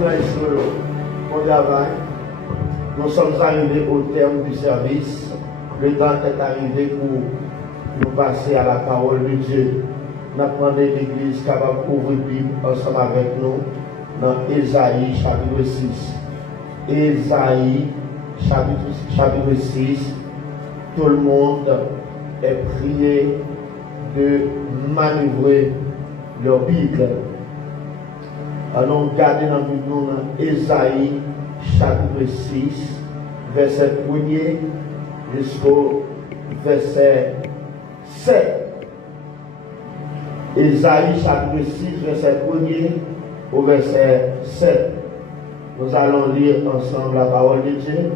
sur mon travail. Nous sommes arrivés au terme du service. Le temps est arrivé pour nous passer à la parole de Dieu. Nous avons demandé l'Église capable d'ouvrir la Bible ensemble avec nous dans Ésaïe chapitre 6. Ésaïe chapitre 6. Tout le monde est prié de manœuvrer leur Bible. Allons regarder dans le Bible Ésaïe chapitre 6, verset 1er jusqu'au verset 7. Ésaïe chapitre 6, verset 1er au verset 7. Nous allons lire ensemble la parole de Dieu,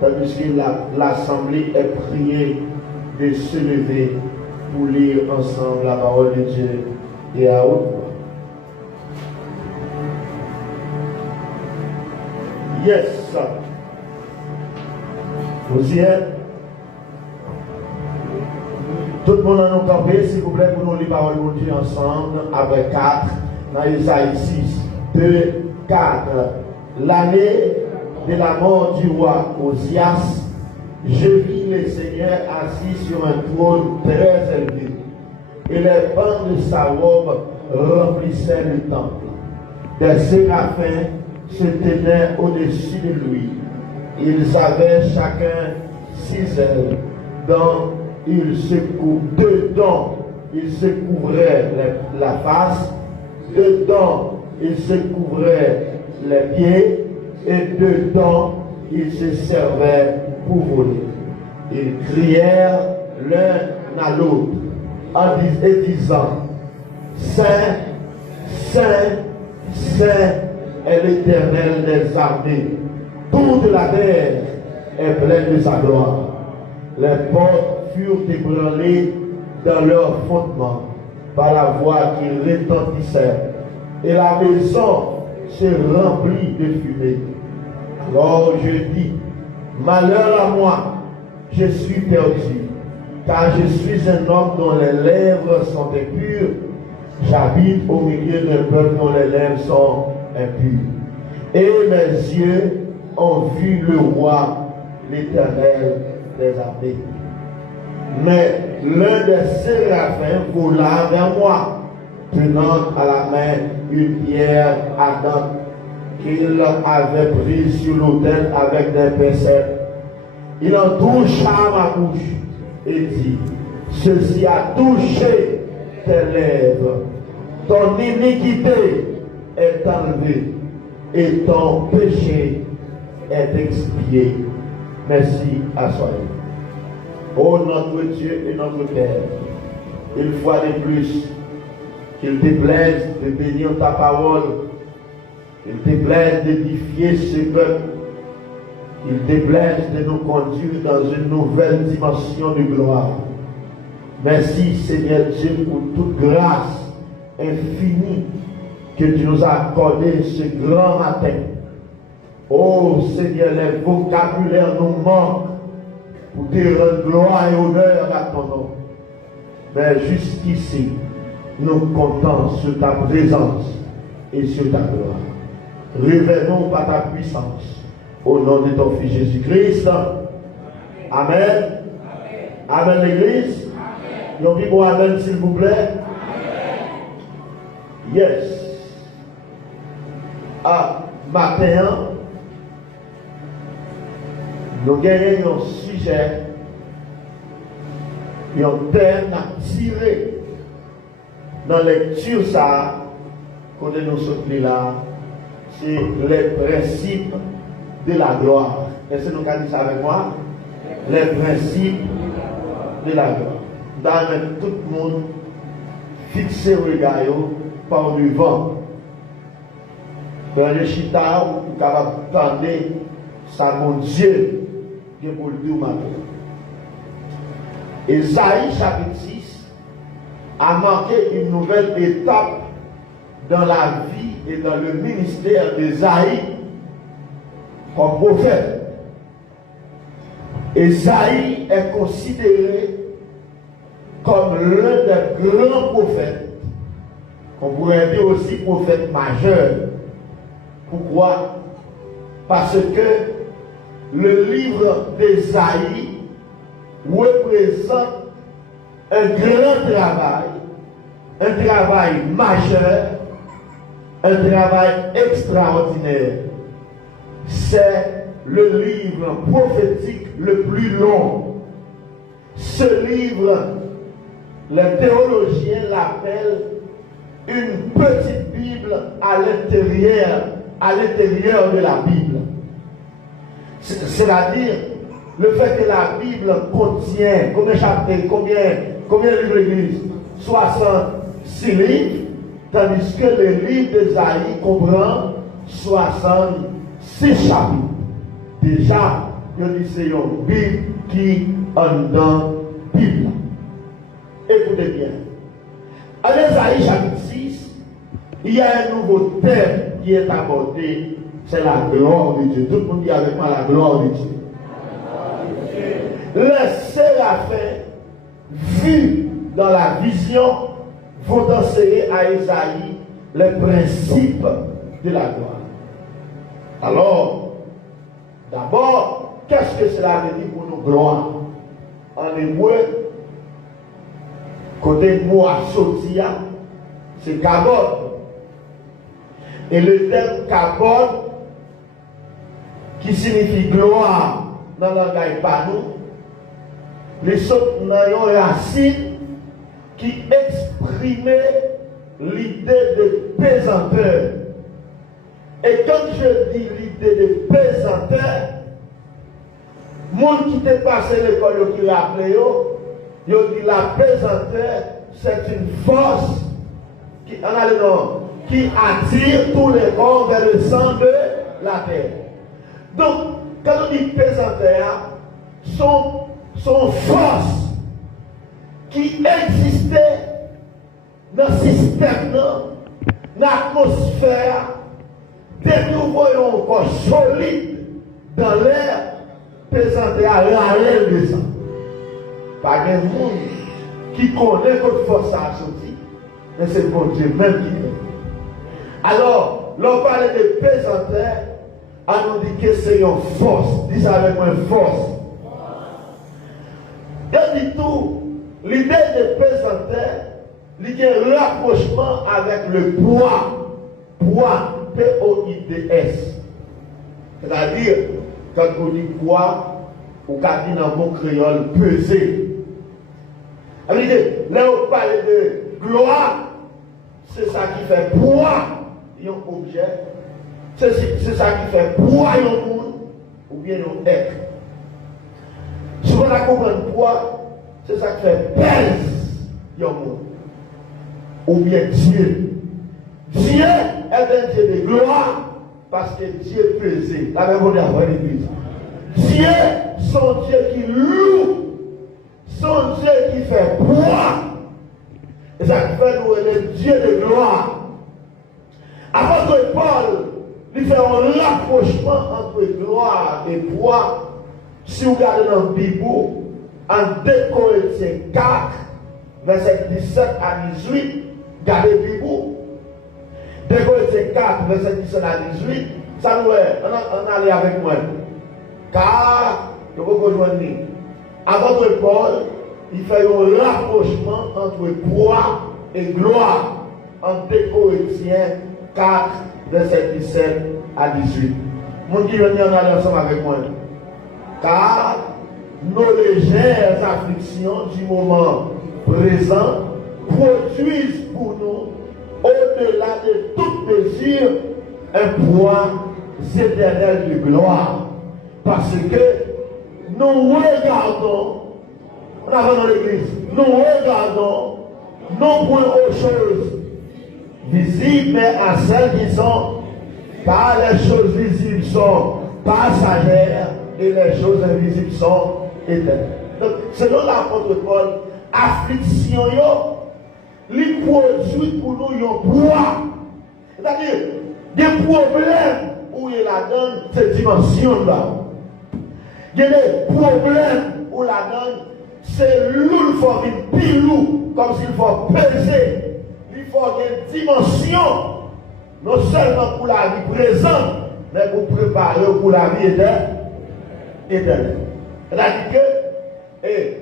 tandis que l'assemblée est priée de se lever pour lire ensemble la parole de Dieu et à haute voix. Yes. Vous y êtes? Tout le monde a nous campé, s'il vous plaît, pour nous lire la parole de Dieu ensemble, après 4, dans Isaïe 6, 2, 4. L'année de la mort du roi Osias, je vis le Seigneur assis sur un trône très élevé, et les pans de sa robe remplissaient le temple. Des séraphins se tenaient au-dessus de lui. Ils avaient chacun 6 ailes. Dedans, ils se couvraient la face. Dedans, ils se couvraient les pieds. Et dedans, ils se servaient pour voler. Ils crièrent l'un à l'autre et disant: Saint, Saint, Saint est l'Éternel des armées. Toute la terre est pleine de sa gloire. Les portes furent ébranlées dans leur fondement par la voix qui retentissait, et la maison se remplit de fumée. Alors je dis: malheur à moi, je suis perdu, car je suis un homme dont les lèvres sont impures. J'habite au milieu d'un peuple dont les lèvres sont impures. Et mes yeux ont vu le roi, l'Éternel des armées. Mais l'un des séraphins vola vers moi, tenant à la main une pierre ardente qu'il avait prise sur l'autel avec des pincettes. Il en toucha ma bouche et dit: ceci a touché tes lèvres. Ton iniquité est enlevée et ton péché est expié. Merci à soi. Ô notre Dieu et notre Père, une fois de plus, qu'il te plaise de bénir ta parole, qu'il te plaise d'édifier ce peuple, qu'il te plaise de nous conduire dans une nouvelle dimension de gloire. Merci Seigneur Dieu pour toute grâce infinie que tu nous as accordé ce grand matin. Oh Seigneur, les vocabulaires nous manquent pour te rendre gloire et honneur à ton nom. Mais jusqu'ici, nous comptons sur ta présence et sur ta gloire. Révèle-nous par ta puissance. Au nom de ton Fils Jésus-Christ. Amen. Amen, l'Église. Nous vivons Amen, s'il vous plaît. Yes. Matin, nous gagnons un sujet, un thème à tirer dans la lecture, ça, qu'on nous soutenons là, c'est les principes de la gloire. Est-ce que nous avons dit ça avec moi? Les principes de la gloire. Dans tout le monde, fixer le regard par le vent. Dans le chita, vous êtes capable d'entendre ça, mon Dieu, que pour le dire matin. Ésaïe chapitre 6 a marqué une nouvelle étape dans la vie et dans le ministère d'Ésaïe comme prophète. Ésaïe est considéré comme l'un des grands prophètes, on pourrait dire aussi prophète majeur Pourquoi? Parce que le livre d'Ésaïe représente un travail majeur, un travail extraordinaire. C'est le livre prophétique le plus long. Ce livre, les théologiens l'appellent une petite Bible à l'intérieur de la Bible. C'est-à-dire, le fait que la Bible contient combien de chapitres, combien de livres d'église? 66 livres, tandis que le livre d'Ésaïe comprend 66 chapitres. Déjà, je dis c'est une Bible qui en dans la Bible. Écoutez bien. En Ésaïe chapitre 6, il y a un nouveau thème qui est abordé, c'est la gloire de Dieu. Tout le monde dit avec moi la gloire de Dieu. Les séraphins, vus dans la vision, vont enseigner à Ésaïe les principes de la gloire. Alors, d'abord, qu'est-ce que cela veut dire pour nous gloire? En hébreu, côté mot associa, c'est kabod. Et le terme kabod, qui signifie gloire dans le langage panou, les autres ont une racine qui exprimait l'idée de pesanteur. Et quand je dis l'idée de pesanteur, monde qui t'est passé l'école qui l'a appelé, il dit la pesanteur, c'est une force qui attire tous les corps vers le centre de la terre. Donc, quand on dit pesanteur, son force qui existait dans le système, dans l'atmosphère, dès que nous voyons encore solide dans l'air, pesanteur à l'arrêt de ça. Pas de monde qui connaît votre force à sortir, mais c'est bon Dieu même qui fait. Alors, l'on parle de pesanteur, on nous dit que c'est une force. Dis ça avec moi, une force. Et du tout, l'idée de pesanteur, il y a un rapprochement avec le poids. Poids, P-O-I-D-S. C'est-à-dire, quand on dit poids, ou quand on dit dans mon créole, peser. Là, on parle de gloire, c'est ça qui fait poids, un objet. C'est ça qui fait poids, un monde, ou bien un être. Si on a compris le poids, c'est ça qui fait pèse, un monde. Ou bien Dieu. Dieu est un Dieu de gloire, parce que Dieu pesait. La même chose après l'église. Dieu, son Dieu qui loue. Son Dieu qui fait poids. Et ça qui fait nous le Dieu de gloire. Apôtre Paul, il fait un rapprochement entre gloire et poids. Si vous regardez dans la Bible, en 2 Corinthiens 4, verset 17 à 18, regardez la Bible. 2 Corinthiens 4, verset 17 à 18, ça nous est, on allait avec moi. Car, je vous rejoindre. Apôtre Paul, il fait un rapprochement entre poids et gloire en 2 Corinthiens 4, verset 17 à 18. Mon qui vient en aller ensemble avec moi. Car nos légères afflictions du moment présent produisent pour nous, au-delà de toute mesure, un poids éternel de gloire. Parce que nous regardons, on a dans l'église, nous regardons non point aux choses visibles, mais à celles qui sont, pas les choses visibles sont passagères et les choses invisibles sont éternelles. Donc, selon l'apôtre Paul, affliction, il produit pour nous un poids. C'est-à-dire, des problèmes où il la donne cette dimension-là. Il y a des problèmes où la donne, c'est lourd, il faut une pilou, comme s'il faut peser. Il faut une dimension Non seulement pour la vie présente, mais pour préparer pour la vie éternelle. C'est-à-dire que,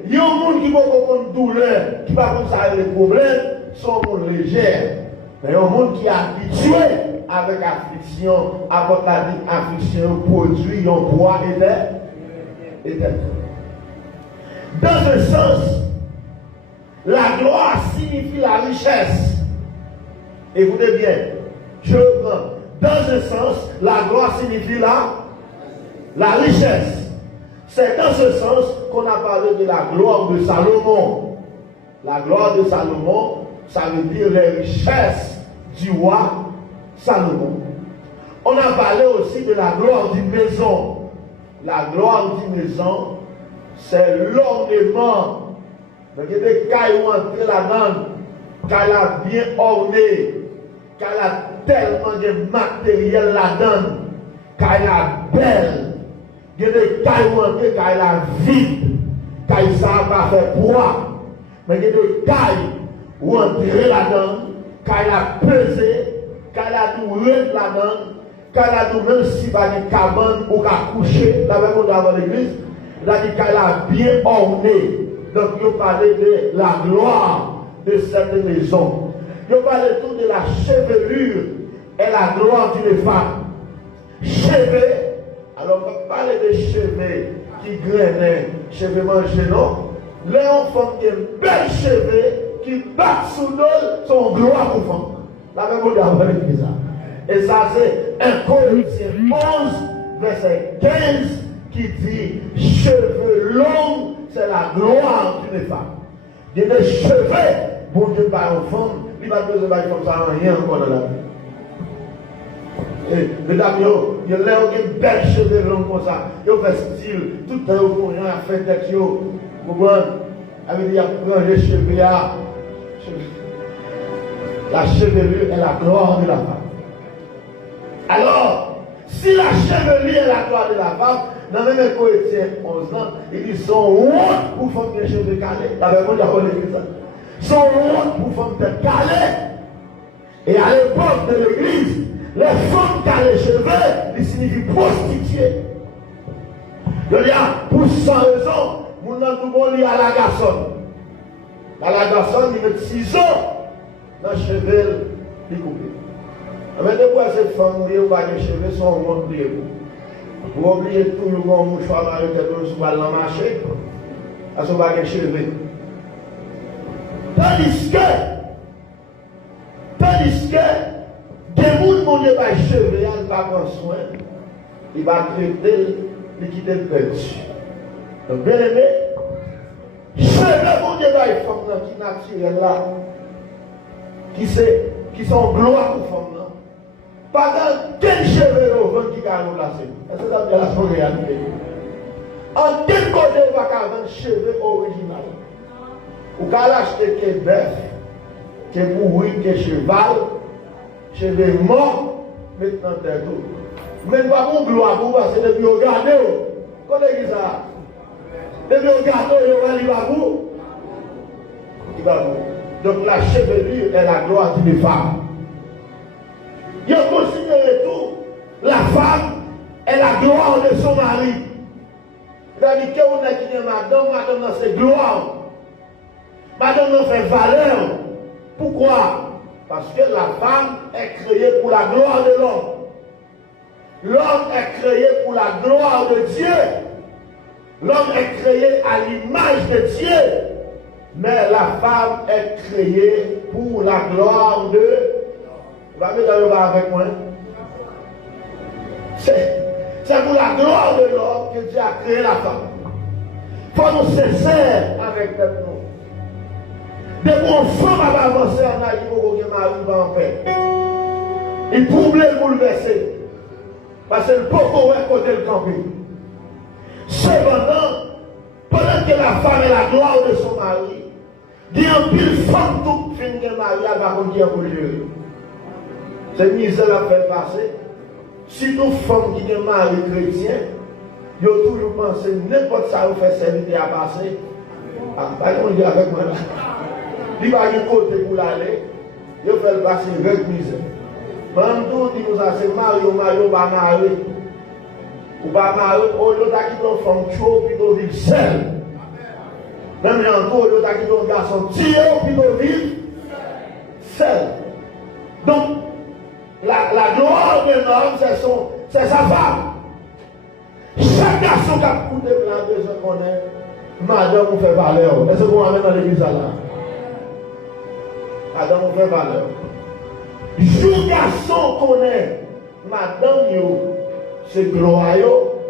il y a un monde qui va avoir une douleur, qui va avoir des problèmes, sont un monde léger. Mais il y a un monde qui est habitué avec affliction, avec la vie affliction, produit un poids éternel. Dans un sens, la gloire signifie la richesse. Écoutez bien, je reprends. Dans un sens, la gloire signifie la richesse. C'est dans ce sens qu'on a parlé de la gloire de Salomon. La gloire de Salomon, ça veut dire les richesses du roi Salomon. On a parlé aussi de la gloire d'une maison. La gloire d'une maison, c'est l'ornement. Mais il y a des cas où entrer là-dedans, qu'elle a bien orné, qu'elle a tellement de matériel là-dedans, qu'elle a belle. Il y a des cas où entrer, qu'elle a vide, qu'elle ça va faire poids. Mais il y a des cas où entrer là-dedans, qu'elle a pesé, qu'elle a tout là-dedans, qu'elle a tout même si va une cabane ou qu'à coucher, la même chose avant l'église, c'est-à-dire qu'elle a bien orné. Donc, il parlait de la gloire de cette maison. Il parlait tout de la chevelure et la gloire d'une femme. Cheveux, alors on parlait de cheveux qui grainaient, cheveux mangés, non? Les enfants qui ont une belle cheveux qui battent sous l'eau sont gloire pour femme. La même chose avant l'église. Et ça, c'est 1 Corinthiens 11, verset 15, qui dit cheveux longs, c'est la gloire d'une femme. Il y a des cheveux, bon Dieu, par une femme, il va besoin de comme ça, rien encore dans la vie. Et mesdames, il y a des belles cheveux longs comme ça, il y a fait style, tout le temps, il y a fait tête, vous comprenez? Il y a pris les cheveux, la chevelure est la gloire de la femme. Alors, si la chevelure est la gloire de la femme, dans le même Corinthiens 11 ans, ils sont honte pour femmes qui ont les cheveux calés. Avec moi, j'ai l'église. Ils sont honte pour femmes qui calées. Et à l'époque de l'église, les femmes qui ont les cheveux, ils signifient prostituées. Je dis, pour 100 raisons, nous avons lié à la garçonne. À la garçonne, ils mettent 6 ans dans le cheveu, ils coupent. Mais de quoi cette femme, ou pas de cheveux, sont honte de vous. Vous oubliez tout le monde mouchoir dans le tête de vous allez marcher, à son bagage cheveux. Tandis que, des gens qui ont des cheveux, ils ne pas prendre soin, ils vont traiter, ils quitter le perdu. Donc, bien aimé, cheveux qui ont des femmes qui naturelles là, qui sont gloire pour femmes là. Pendant quel cheveux au vent qui a remplacé? Est-ce que ça veut dire la son réalité? En quel côté on va avoir un cheveu original? Ou qu'à l'acheter qu'un bœuf, qu'un pourri, qu'un cheval, cheveux morts, maintenant t'es tout. Même pas mon gloire pour parce que depuis regardez, quand est-ce ça? Depuis regardez, il va vous. Il va vous. Donc la chevelure est la gloire d'une femme. Il a considéré tout, la femme est la gloire de son mari. C'est-à-dire qu'on a qui est madame c'est gloire. Madame fait valeur. Pourquoi? Parce que la femme est créée pour la gloire de l'homme. L'homme est créé pour la gloire de Dieu. L'homme est créé à l'image de Dieu. Mais la femme est créée pour la gloire de vous allez dans le bas avec moi. C'est pour la gloire de l'homme que Dieu a créé la femme. Il faut nous sincères avec nous. Dès qu'on femme va avancer en Haïti, pour que Marie va en paix. Il trouble le bouleverser. Parce que le pauvre est côté le camping. Cependant, pendant que la femme est la gloire de son mari, il y a un pile femme toute fin de mari, elle va continuer pour gérer. C'est misère à faire passer. Si nos femmes qui ont un mari chrétien, ils ont toujours pensé n'importe ça vous fait servir à passer. Pas qu'on dit avec moi là. Il va du côté pour l'aller, il fait le passer avec misère. Même tout dit nous c'est Mario va marier. Ou pas marier, l'autre qui doit faire un show, puis doit vivre seul. Même encore, l'autre qui doit garçon tiré, puis doit vivre seul. Donc, la gloire de l'homme, c'est sa femme. Chaque garçon qui a coupé la besoin qu'on est, madame vous fait valeur. Est-ce que vous m'amenez dans l'église là? Madame vous fait valeur. Jour garçon qu'on est, madame yo, c'est gloire yo,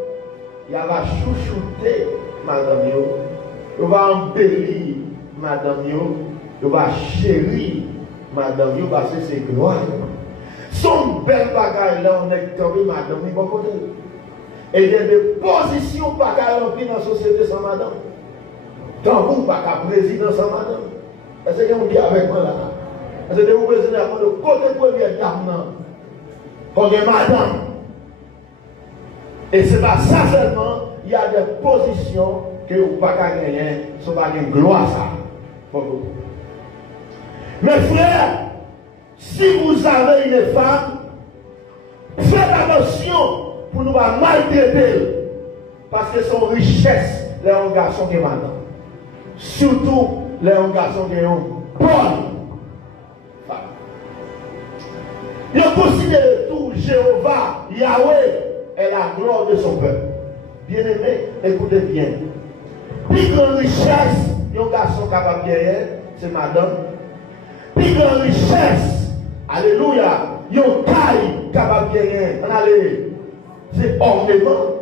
il va chouchouter madame yo, il va embellir madame yo, il va chérir madame yo parce que c'est gloire. Son bel bagage là, on est tombé madame yo, bon côté. Et il y a des positions pas qu'à remplir dans la société sans madame. Tant vous pas qu'à président sans madame. Est-ce que vous dites avec moi là? Est-ce que vous président de côté première dame? Qu'on est madame. Et ce n'est pas ça seulement, il y a des positions que vous pas qu'à gagner, ce n'est pas une gloire ça. Mes frères, si vous avez une femme, faites attention pour nous pas maltraiter parce que son richesse, les garçons qui maintenant. Surtout les garçons qui ont bonne. Il considère tout Jéhovah, Yahweh, est la gloire de son peuple. Bien-aimé, écoutez bien. Plus grande richesse, un garçon capable de gagner, c'est madame. Plus grande richesse, alléluia, un caille capable de gagner, c'est ornement.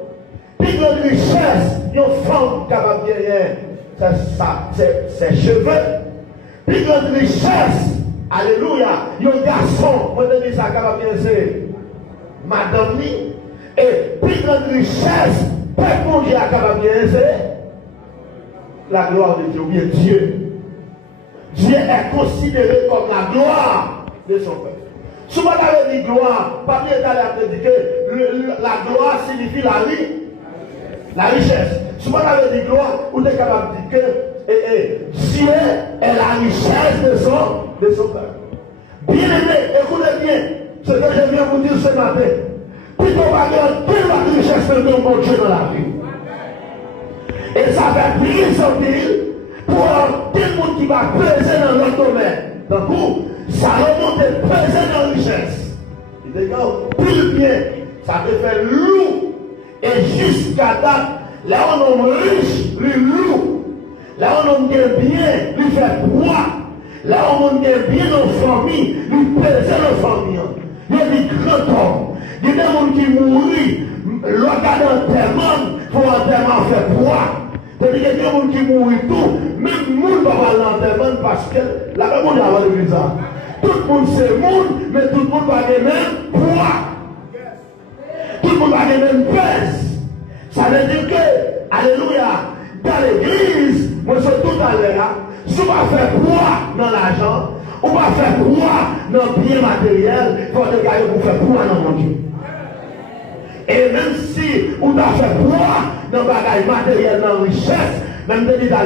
Plus grande richesse, une femme capable de gagner, c'est cheveux. Plus grande richesse, alléluia, un garçon, moi je dis ça capable de gagner, c'est madame ni. Et plus grande richesse, peuple mon Dieu capable de gagner, c'est la gloire de Dieu, bien Dieu. Dieu est considéré comme la gloire de son peuple. Souvent, on a dit gloire, pas bien d'aller à dire que la gloire signifie la richesse. Souvent, on a dit gloire, on est capable de dire que Dieu est la richesse de son peuple. Bien aimé, écoutez bien ce que je viens vous dire ce matin. Plutôt que la richesse de mon Dieu dans la vie. Et ça va prier son pile pour tout le monde qui va peser dans notre domaine. Donc, ça remonte et peser dans la richesse. Il dit, plus bien, ça te fait lourd. Et jusqu'à date, là on est riche, lui lourd. Là on est bien, lui fait poids. Là on est bien nos familles, lui peser nos familles. Il y a des grands hommes. Il y a des gens qui mourent. L'autre d'enterrement, pour enterrement faire poids. C'est-à-dire qu'il y a des gens qui mourent tout. Même le monde va à l'enterrement parce que la même monde a l'église. Tout le monde c'est monde, mais tout le monde va avoir le même poids. Tout le monde va avoir le même pèse. Ça veut dire que, alléluia, dans l'église, moi je suis tout à l'heure, si on va faire poids dans l'argent, on va faire poids dans le bien matériel, il faut regarder pour faire poids dans mon Dieu. Et même si on va faire poids dans le bagage matériel, dans la richesse, même de l'État,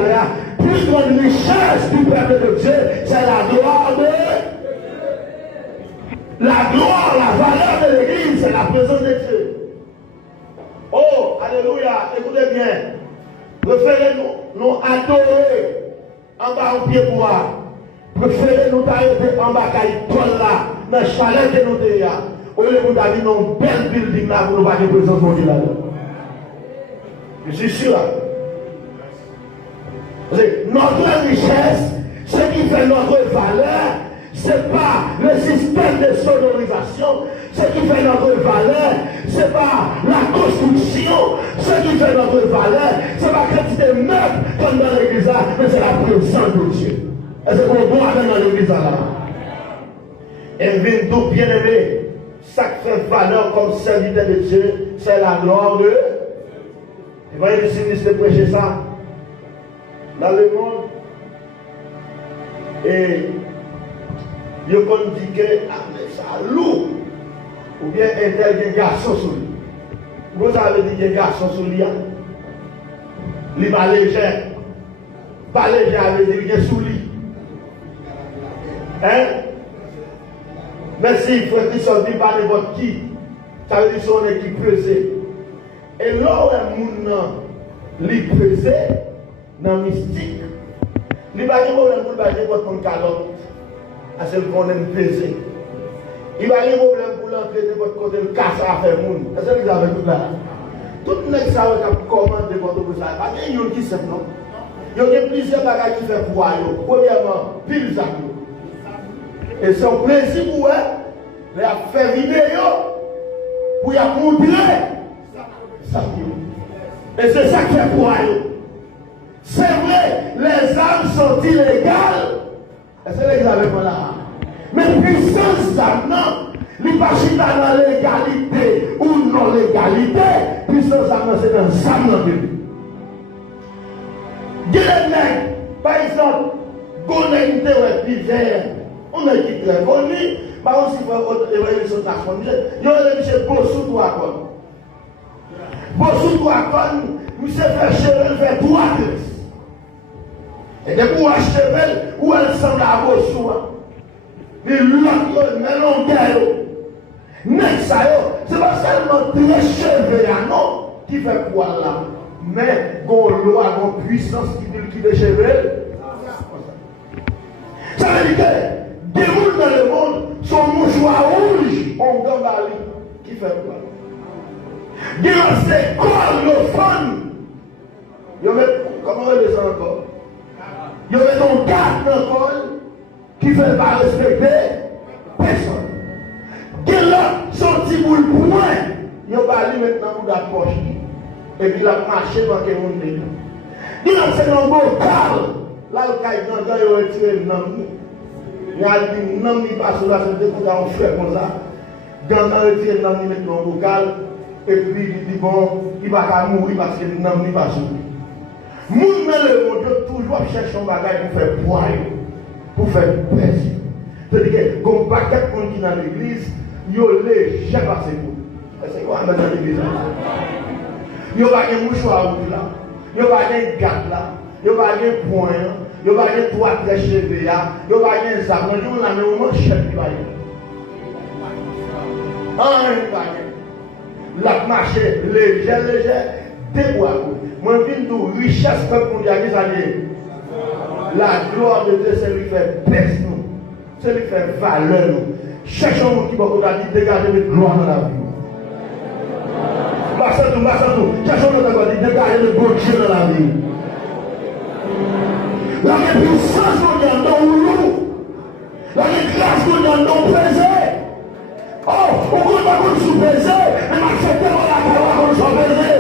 plus grande richesse du peuple de Dieu, c'est la gloire de la gloire, la valeur de l'église, c'est la présence de Dieu. Oh, alléluia, écoutez bien. Préférez-nous adorer en bas au pied bois. Préférez-nous arrêter en bas de là, dans le chalet que nous avons. Au lieu de nous avoir une belle building là, pour nous avoir une présence de Dieu là-dedans. Je suis sûr. Notre richesse, ce qui fait notre valeur, ce n'est pas le système de sonorisation. Ce qui fait notre valeur, ce n'est pas la construction. Ce qui fait notre valeur, ce n'est pas la quantité de meubles comme dans l'église, mais c'est la présence de Dieu. Est-ce qu'on est bon avec dans l'église là? Et tout bien aimé, ça qui fait valeur comme serviteur de Dieu, c'est la gloire de. Vous voyez les sinistres de prêcher ça dans le monde. Et il y a qu'on dit que ça lourd. Ou bien un tel garçon sur lui. Vous avez dit qu'il y a un garçon sur lui. Il va léger. Pas léger, avait dit qu'il y a sous lui. Hein? Merci, frère qui sont dit par n'importe qui. Ça veut dire son équipe pesée. Et là où les gens les pesés, dans le mystique, il n'y a pas de problème pour n'importe quel calotte. À ce qu'on aime peser. Il n'y a pas de problème pour l'entrer de votre côté, le casse à faire monde. Est-ce que vous avez tout là? Tout le monde savait comment de votre côté. Il y a qui sait non? Il y a plusieurs bagages qui font pour eux. Premièrement, pile ça. Et son plaisir pour eux, de faire vidéo pour y montrer ça. Et c'est ça qui fait pour eux. C'est vrai, les armes sont illégales. Est-ce que vous avez pas là? Mais puissance ça, non. Il n'y a pas dans l'égalité ou non-légalité. Puissance ça, c'est dans ça, non. Par exemple, Gonne est bizarre. On a dit très connu. Par contre, si vous avez son taxon, il y a un Bossou Touakon. Bossou Touakon, il s'est fait chevel vers 3 classes. Et depuis où chevel, où elle semble à Bossou. Mais l'autre, mais non, mais ça, c'est pas seulement très chevel, non, qui fait quoi là. Mais gon loi, gon puissance qui déchevelle. Ça veut dire que des gens dans le monde sont mouchoirs rouges, on gambali. Qui fait quoi? Des gens c'est corlophone. Comment on les a encore? Il y a un garde dans le col qui ne fait pas respecter personne. Des gens sont petits boules point. Il y a pas maintenant pour la poche. Et puis il a marché dans le monde. Il a fait un beau car. Là, il a retiré le nom. Il a dit non, il passe sur la santé pour un frère comme ça. Il a retiré le nom, il met dans le bocal. Et puis il dit bon, il va pas mourir parce que le nom n'est pas sur lui. Moun dans le monde, toujours cherche un bagage pour faire poids, pour faire plaisir. C'est-à-dire que, comme pas quelqu'un qui est dans l'église, il y a les gens passés pour. C'est quoi dans l'église? Il n'y a pas de mouchoir là, il n'y a pas de gâte là, il n'y a pas de point, il n'y a pas de toit très cheveux là, il n'y a pas de sac, il n'y a pas de manchette qui va y avoir. La marche léger, débois. Moi, je dis que richesse pour dire la gloire de Dieu, c'est lui faire baisse nous, c'est lui faire valeur nous. Cherchons qui va vous dire dégager de gloire dans la vie. Massatou, cherchons qui va dire dégager de bon Dieu dans la vie. La puissance qu'on a dans nous, la grâce qu'on a dans nous pesé. Oh, on ne va pas nous pesé, mais accepter la gloire qu'on soit pesé.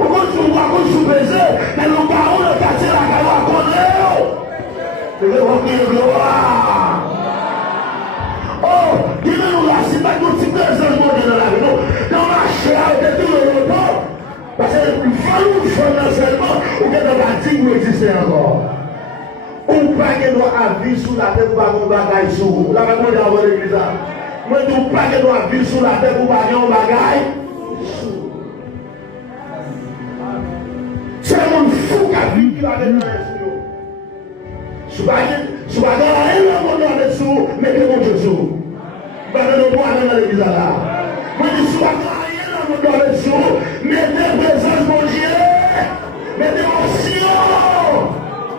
On ne va pas nous pesé, mais nous allons le casser la gloire qu'on est. Je vais revenir le gloire. Oh, dis-nous là, c'est pas nous qui présentons dans la vie. Dans la chair, de tout le temps. Parce que il faut nous faire seulement, ou que dans la digne nous exister encore. On pas que nous avons vie sous la tête pour pas qu'on bagaille sur vous. Là, maintenant, on va l'église. Moi, je ne pas que nous avons vie sous la tête pour pas qu'on bagaille. C'est un monde fou qui a vu qui va être dans l'esprit. Si vous avez rien dans l'esprit, mettez mon Dieu sur vous. Vous allez nous voir dans l'église là. Moi, je suis pas rien dans l'esprit, mettez présence mon Dieu. Mettez mon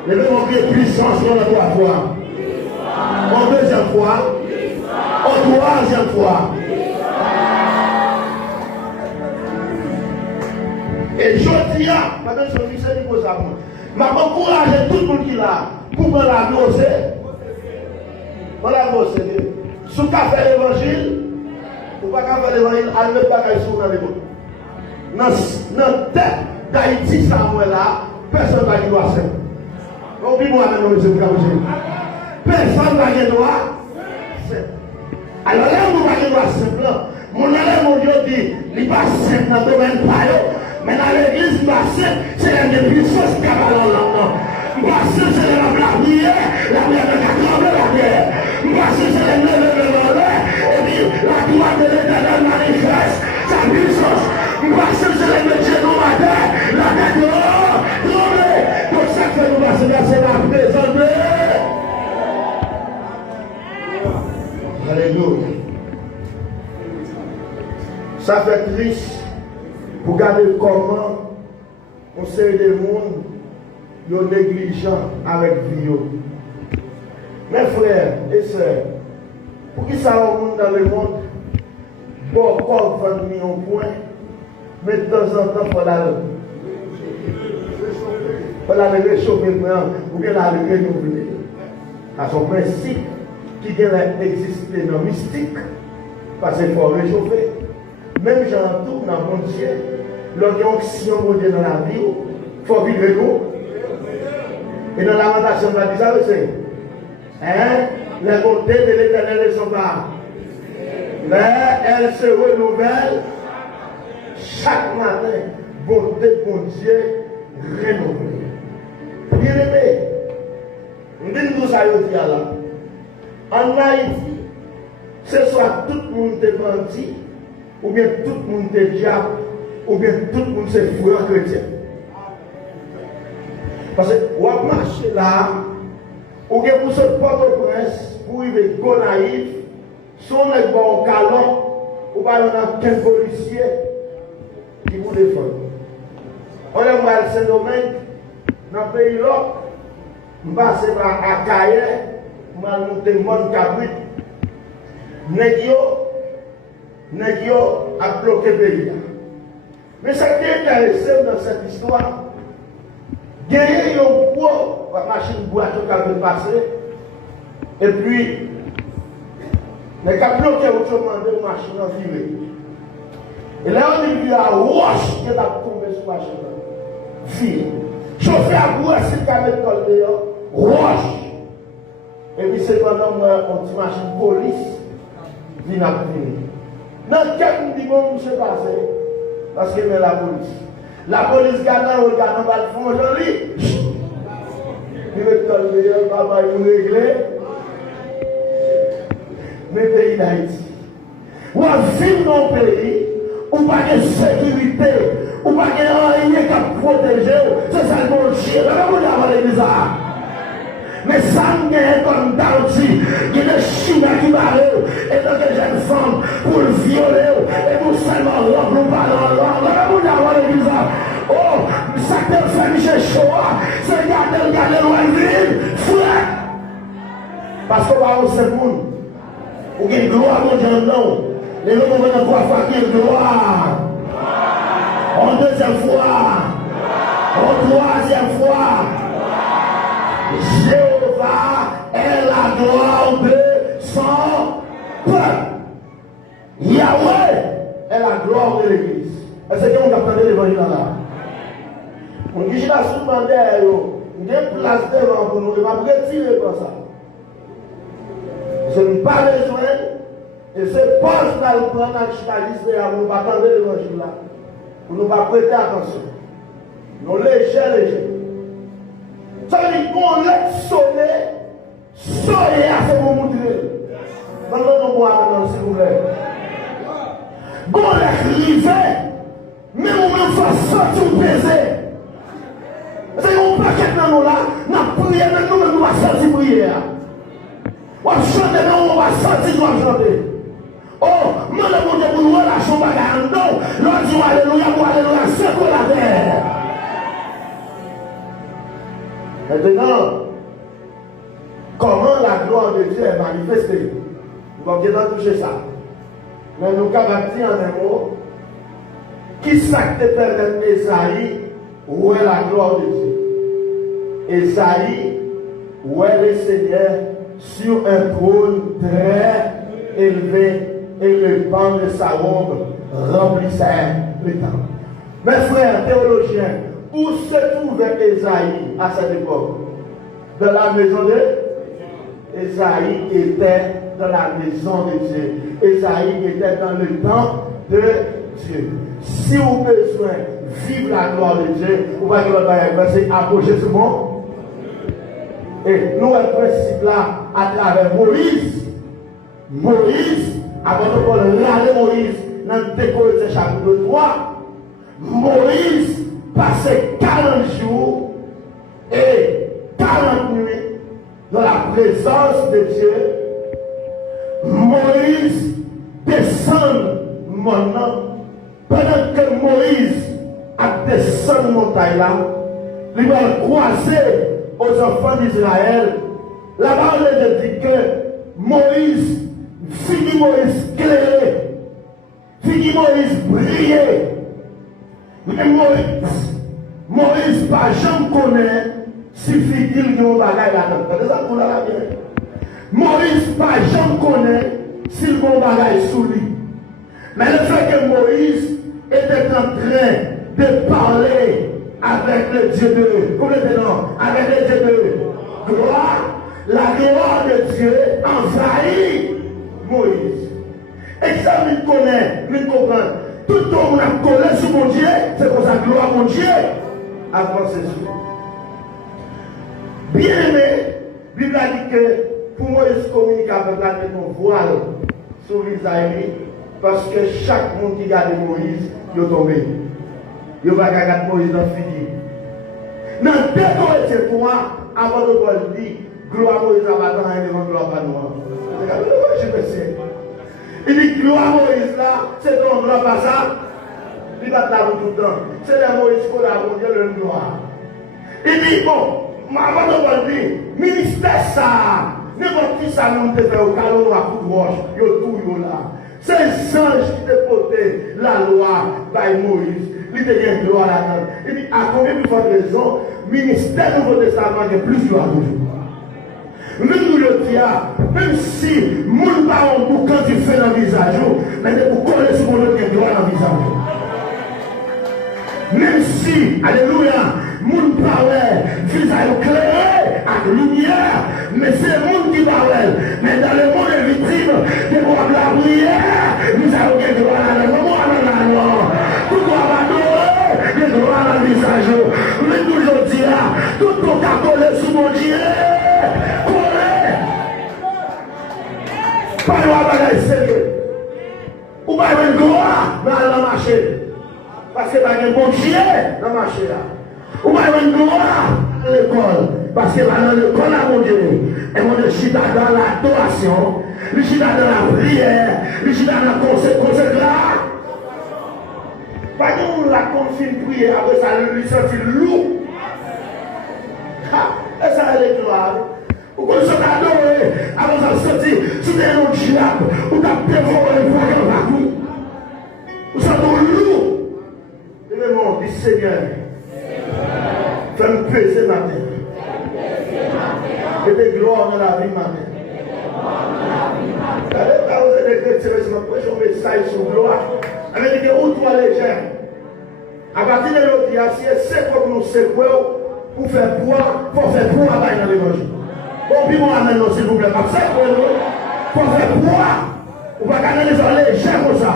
levez mon pied puissance dans la 3 fois. En 2e fois. En 3e fois. Et je dis, pendant que je dis ça, je m'encourage tout le monde qui est là pour me la brosser. Pour la brosser. Si vous avez l'évangile, vous ne pouvez pas faire l'évangile, allez ne pas faire sur l'évangile. Dans la tête d'Haïti, ça là, personne ne va y voir ça. Oublie-moi maintenant, monsieur Boukamoujé. Personne ne va y voir. Alors là, vous ne va y voir simple. Mon élève, mon Dieu dit, il n'est pas simple dans le domaine pas. Mais dans l'église, c'est la puissance qui a ballon là. C'est la prière de 80 la terre. C'est la lèvre de l'honneur. Et puis, la gloire de l'éternel manifeste sa puissance. C'est la métier de la terre. La tête de l'or. Pour ça que nous passons, c'est la présence de. Alléluia. Ça fait triste pour regarder comment on sait des mondes sont négligents avec vie. Mes frères et sœurs, pour qui ça va au monde dans le monde, bon, corps 20 millions de points, mais de temps en temps, il faut la réchauffer ou bien la renouveler. À son principe qui existe dans le mystique, parce qu'il faut réchauffer. Même j'en tout dans mon Dieu, l'orientation moderne dans la vie, il faut vivre nous. Et dans la lamentation, on va dire ça aussi. Les bontés de l'Éternel ne sont pas. Mais elles se renouvellent chaque matin. Bonté de mon Dieu renouvelée. Bien aimé, nous ça là. En Haïti, ce soit tout le monde est menti, ou bien tout le monde est diable, ou bien tout le monde est frère chrétien. Parce que on marche là, ou bien pour ce Port-au-Prince, pour y aller Gonaïf, son les bons calons, ou pas dans quel policier qui vous défend. On est mal Saint-Domingue, dans le pays là, on passe par Akaye, on va monter mon cabrit. Négio a bloqué le pays. Mais ce qui est intéressant dans cette histoire, gagner un bois, la machine bois qui a passé, et puis, les cas bloqués ont demandé une machine en virée. Et là, on dit à Roche qui est tombé sur la machine. Fille. Chauffeur à bois, c'est le caméra de Roche. Et puis, c'est pendant qu'on dit machine police, vient à venir. Dans quel moment monsieur passé? Parce que c'est la police. La police gagne, on regarde dans le fond, j'en lis. Il veut tomber, papa, il veut régler. Mais pays d'Haïti. Ou à vivre dans le pays, ou pas de sécurité, ou pas de rien qui protéger, c'est ça le bon chien. Là, on va l'église. Mais ça me gagne comme d'Alti, il y a des chiens qui barrent, et donc des jeunes femmes pour le violer, et pour seulement rompre le ballon. Là, on va l'église. Oh, ça te fait Michel Choa, c'est regarder loin frère. Parce qu'on va au secours. Ou qu'il y a une gloire mon Dieu, non. Les gens vont venir voir qu'il y a une gloire. En deuxième fois. En troisième fois. Jéhovah est la gloire de son peuple. Yahweh est la gloire de l'église. Est-ce que vous entendez l'évangile là? On dit, je vais souvent derrière, il y a une place devant pour nous, il va retirer comme ça. Je n'ai pas besoin, et c'est pas dans le plan nationaliste, pour ne pas attendre l'évangile là, pour ne pas prêter attention. Nous léger. Ça veut dire qu'on laisse sonner à ce moment là. Dans bois maintenant, s'il vous plaît. Qu'on laisse river, mais on même fait sortir ou baiser. C'est qu'on paquet dans nous là, nous prions, nous va sortir prière. On va chanter, on va sortir, on va chanter. Oh, moi, le monde pour nous, la chambre à l'endon, l'on dit alléluia, c'est quoi la terre. Maintenant, comment la gloire de Dieu est manifestée? Nous allons bien toucher ça. Mais nous avons dit en un mot, qui s'acte permet Esaïe, où est la gloire de Dieu? Esaïe, où est le Seigneur sur un trône très élevé et le banc de sa robe remplissait le temple. Mes frères théologiens, où se trouvait Esaïe à cette époque? Dans la maison de Esaïe était dans la maison de Dieu. Esaïe était dans le temple de Dieu. Si vous avez besoin de vivre la gloire de Dieu, vous allez approcher ce monde. Et nous, le principe là, à travers Moïse, avant de regarder Moïse, dans le décollé de chapitre 3, Moïse passait 40 jours et 40 nuits dans la présence de Dieu. Moïse descend maintenant montagne là, il va croiser aux enfants d'Israël. La parole de dit que Moïse, fini Moïse clairé, fini Moïse brillé. Mais Moïse pas jamais connaît si figure qui ont bagaille là-dedans. Moïse pas jamais connaît si le bon bagaille sous lui. Mais le fait que Moïse était en train de parler avec le Dieu avec le Dieu de gloire, la gloire de Dieu envahit Moïse. Et ça, nous connaît, nous comprenons. Tout le monde a collé sur mon Dieu, c'est pour sa gloire, mon Dieu, avancez sur. Bien aimé, la Bible a dit que pour Moïse communiquer avec la tête en voile sur le visage, parce que chaque monde qui regarde Moïse, il est tombé. Il va regarder Moïse dans le figure. Dans 2 Corinthiens 3, avant de Paul dit, gloire Moïse à Batan et devant gloire pas noir. Je me sais. Il dit, gloire Moïse là, c'est ton gloire pas ça. Il va te la tout le temps. C'est le Moïse qu'on a mon Dieu le noir. Il dit, bon, avant de Paul dit, ministère ça, n'importe qui ça nous fait au calot à coup de roche, il y a tout là. C'est les anges qui te portaient la loi par Moïse. Il te dit gloire là-dedans. Il dit, à combien de fois raison, ministère du Nouveau Testament est plus gloire toujours. Même nous le disons, même si mon parent pour quand tu fais dans le visage, mais pour coller sur mon autre gloire dans le visage. Même si, alléluia, mon parent visage clair avec lumière, mais c'est le monde qui parle. Mais dans le monde de vitrine, de voir la prière, nous allons gagner gloire dans le monde, tout doit adorer, de gloire dans le visage. Mais toujours dire, tout doit coller sur mon Dieu. Pas de bagaille sérieux. Ou pas de gloire dans le marché. Parce que pas de bon Dieu dans le marché là. Ou pas de gloire dans l'école. Parce que dans l'école là, mon Dieu, et mon Dieu, chita dans l'adoration, le chita dans la prière, le chita dans la consécration. Pas de la confine prière, après ça, lui sentit lourd. Et ça, elle est gloire. Ou quand vous adoré, avant ça sortir, si vous êtes un diable, ou t'as dévoré le voyant partout. Vous êtes lourd. Et le monde dit Seigneur, fais-moi peser ma tête. Et des gloires dans la vie, ma tête. Quand vous êtes des chrétiens, c'est ma prochaine message sur gloire. Avec des où toi légère. À partir de l'autre, si c'est comme nous secouons, pour faire poids, pour faire poids dans l'évangile. Bon, puis moi, maintenant, s'il vous plaît, parce que pour faire poids, on va gagner les gens légers comme ça.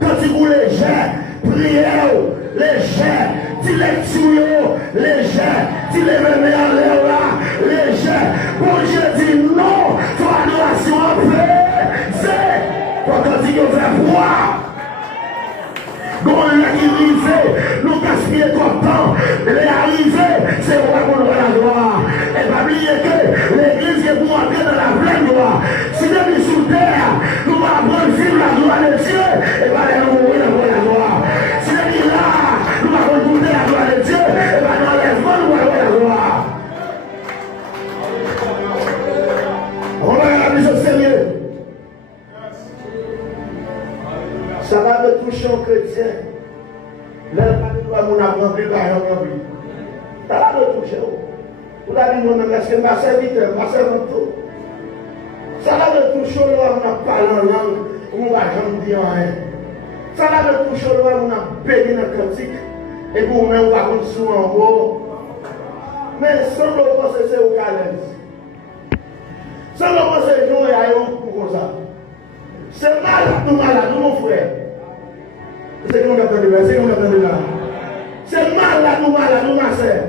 Quand tu vous légers, prière, légers, tu lecture, légers, tu les mets en l'air là, légers. Bon, je dis non, ton adoration en paix, c'est quand tu veux faire poids. Bon, il a arrivé, nous gaspillons ton temps, il est arrivé, c'est vrai qu'on voit la gloire. Et pas oublier que l'église est pour entrer dans la pleine gloire. Si nous sommes sous terre, nous allons apprendre vivre la gloire de Dieu, et pas aller mourir dans la gloire. Si nous sommes là, nous allons goûter la gloire de Dieu, et pas dans l'enlèvement, nous allons la gloire. On va regarder ce sérieux. Ça va me toucher en chrétien. Là, on a rempli, ça va me toucher. Vous l'avez dit, est-ce que ma serviteur, ma servante, ça va me toucher, on a parlé en langue, on va jamais dire rien. Ça va me toucher, on a béni dans le cantique, et pour nous, on va continuer en haut. Mais sans le penser, c'est au calène. Sans le penser, nous, il y a un coup comme ça. C'est malade, mon frère. C'est qu'on attend de là, c'est qu'on attend de là. C'est malade, ma sœur.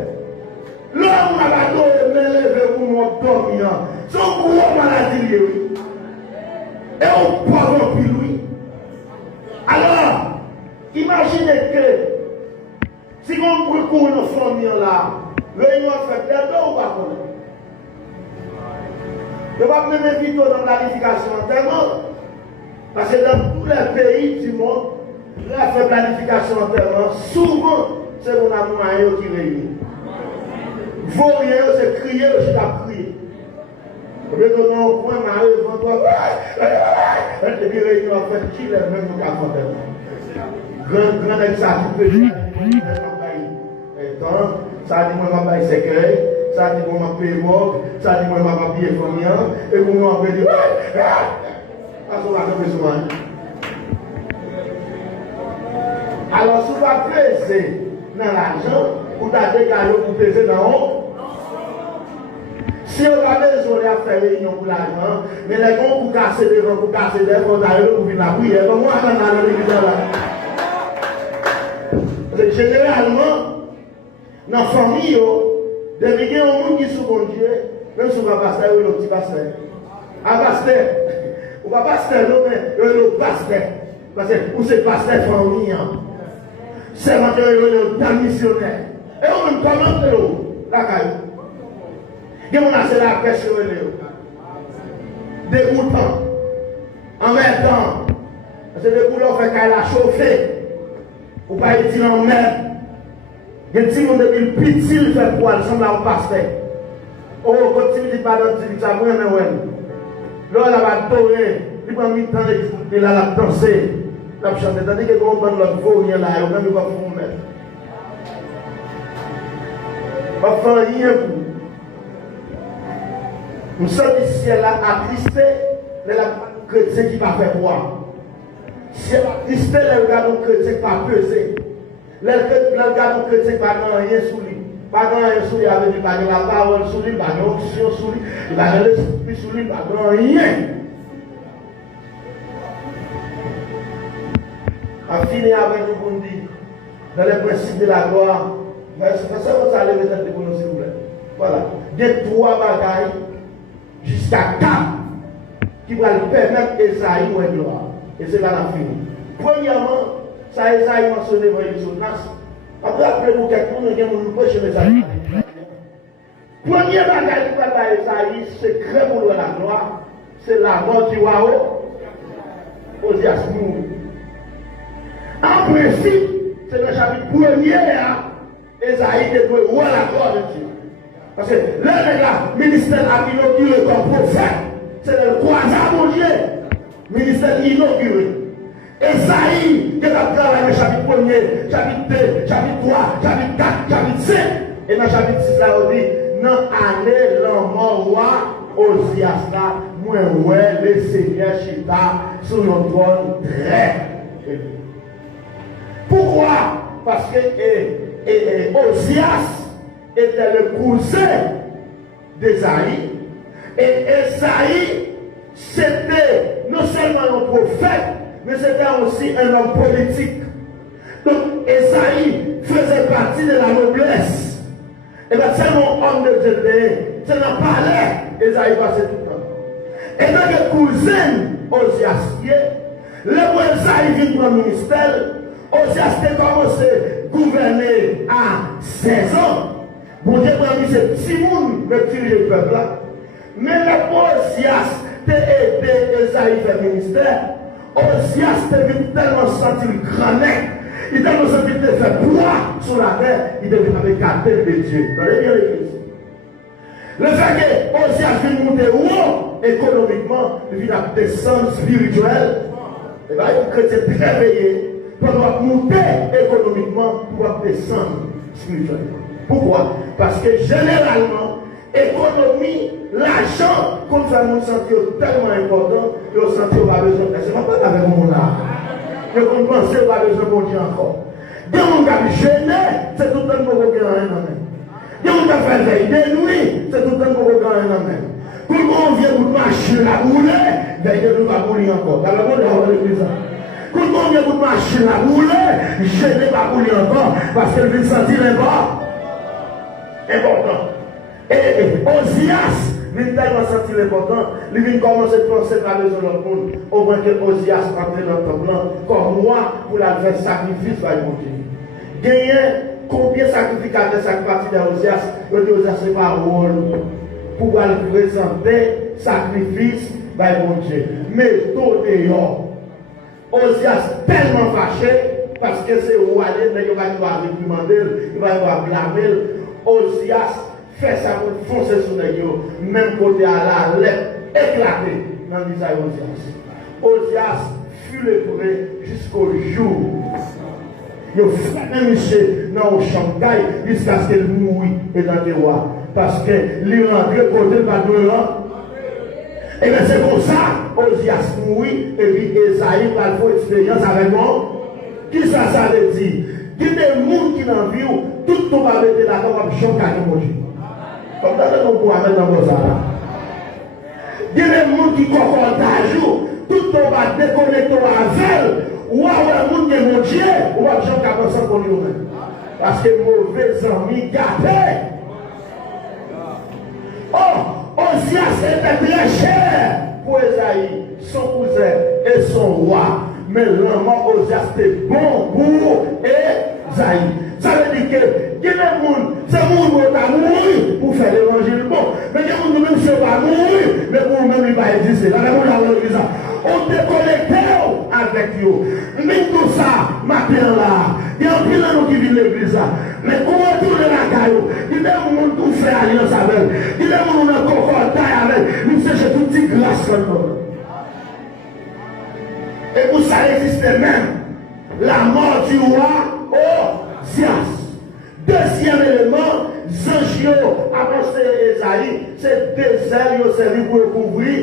L'homme malade, il est levé pour mon dormir. C'est un gros maladie, oui. Et on prend un peu lui. Alors, imaginez que si on prend pour une famille là, réunion fait d'abord ou pas connaître. Je ne vais pas me inviter dans la planification enterrement. Parce que dans tous les pays du monde, la fait planification enterrement, souvent, c'est mon amour qui réunit. Vos rien, c'est crier, je t'ai crié. Mais non, point marié devant toi. Et puis réunion en fait, qui lève même nous à grand exemple qui peut ça dit moi ma secret, ça dit moi ma paye mort, ça dit moi ma papier familial, et vous m'avez dit alors si vous va peser dans l'argent, vous avez décalé pour peser dans haut. Si on a besoin de faire réunion pour l'argent, mais les gens pour casser des gens, pour casser des gens, pour venir la prière, donc moi je dans l'église là. Généralement, dans la famille, depuis qu'il y a un monde qui est sous bon Dieu, même si on va pasteur, ou le petit pasteur. Un pasteur, ou pas pasteur, non, mais le pasteur. Parce que vous c'est pasteur famille. C'est un missionnaire. Et on me commande la caille. Il y a la pêche sur le dégoûtant. En même temps, c'est des boulons fait qu'elle a chauffé. Ou pas dire en mer. Il y a des gens depuis le petit, il fait pour aller semble à un pasteur. Oh, quand il dit pas dans le ça va mais ouais. Là, elle va tourner, il va mettre dans il a la danser. La chanter, tandis que quand on prend l'autre veau, il y a là, il va même pas pour mettre. Pas faire rien pour. Nous sommes ici là attristés, les chrétiens qui va faire quoi? Si elle a attristé, les regardons chrétiens qui va peser. Les regardons chrétiens qui va rien sous lui. Pas rien sous lui, avec lui, pas de la parole sous lui, pas d'onction sous lui, pas de l'esprit sous lui, pas de rien. On finit avec nous pour nous dire, dans les principes de la gloire, c'est ça que vous allez mettre pour nous, s'il vous plaît. Voilà. Il y a 3 bagailles jusqu'à 4 qui vont permettre Esaïe ou une gloire. Et c'est là la fin. Premièrement, ça Esaïe mentionné dans Jonas. Après, après-nous, quelqu'un nous dit que chez Esaïe. Premier bagage qui va faire Esaïe, c'est très pour la gloire. C'est la mort du roi Osias mourir. En principe, c'est le chapitre 1er, Esaïe doit voir la gloire de Dieu. Parce que le ministère a inauguré comme prophète, c'est le croisade mon Dieu. Ministère inauguré. Esaïe, qui a travaillé le chapitre 1er, chapitre 2, chapitre 3, chapitre 4, chapitre 5. Et dans le chapitre 6, là, on dit, non, allez, l'homme roi, Osias là, moi, ouais, le Seigneur Chita, sur le trône très élevé. Pourquoi? Parce que Osias était le cousin d'Esaïe. Et Esaïe, c'était non seulement un prophète, mais c'était aussi un homme politique. Donc Esaïe faisait partie de la noblesse. Et bien c'est mon homme de Dieu, c'est dans le palais, Esaïe passait tout le temps. Et dans le cousin Osias, le roi Esaïe vient pour le ministère. Osias a commencé à gouverner à 16 ans. Bon Dieu m'a mis ce petit monde de tirer le peuple là. Mais le Osias a aidé Esaïe à faire ministère. Osias a tellement senti le grand nez. Il a tellement senti de faire poids sur la terre. Il devait avec garder de Dieu. Vous allez bien l'église. Le fait que Osias vient monter haut économiquement, il vient descendre spirituel. Et bien, il y a un chrétien très réveillé. Pour monter économiquement, pour descendre spirituellement. Pourquoi? Parce que généralement, économie, l'argent, comme ça nous sentir tellement important, nous sentir pas besoin. C'est pas avec mon là. Je comprends que pas besoin de Dieu encore. Dieu m'a gêné, c'est tout le temps qu'on gagne un homme. Dieu m'a fait veille de nuit, c'est tout le temps qu'on gagne un homme. Tout le monde vient pour marcher la boule, veille de nous va mourir encore. Alors, on va l'église. Quand on vient pour marcher la boule, je n'ai pas boulé encore parce qu'elle vient sentir les bas. Important. Et Osias vient tellement sentir l'important, il vient commencer à penser à la maison de l'autre monde, au moins que Osias entre dans le temple, comme moi, pour la faire sacrifice par mon Dieu. Gagner combien de sacrificateurs chaque partie d'Osias, le Dieu Osias c'est pas rôle pour présenter sacrifice par mon Dieu. Mais tout dehors. Osias tellement fâché, parce que c'est roi, il va devoir réprimander, il va devoir blâmer. Osias fait ça pour foncer sur les même côté à la lettre éclatée dans l'Isaïe Osias. Osias fut lépré jusqu'au jour. Il a fait un monsieur dans le Shanghai jusqu'à ce qu'il mouille et dans le roi. Parce que il rentre côté par deux ans. Et bien c'est comme ça, Osias mouille et puis Esaïe va faire expérience avec moi. Qui ça veut dire? Il y a des gens qui n'en vivent, tout le monde va mettre là-dedans, va choquer avec mon Dieu. Comme ça, on pourra mettre dans vos arts. Il y a des gens qui concordent à jour, tout le monde va déconnecter avec ou alors le monde qui est mon Dieu, ou va choquer avec ça pour nous-mêmes. Parce que mauvais amis gâtés. Oh, Osias était très cher pour Esaïe, son cousin et son roi. Mais vraiment, Osias était bon pour Esaïe. Ça veut dire que il y a des gens, c'est le monde qui va mourir pour faire l'évangile bon. Mais il y a des gens qui ne vont pas mourir, mais pour eux-mêmes, il va exister. Là, on est connecté avec eux. Mais tout ça, matin là, il y a un peu de gens qui vivent l'église là. Mais comment tourner la caillou? Il y a des gens qui font alliance avec. Il y a des gens qui ont concordé avec. Nous cherchons toute petite grâce comme nous. Et pour ça existe même la mort du roi Osias. Deuxième élément, Zangio avancé Esaïe, c'est des ailes qui ont servi pour recouvrir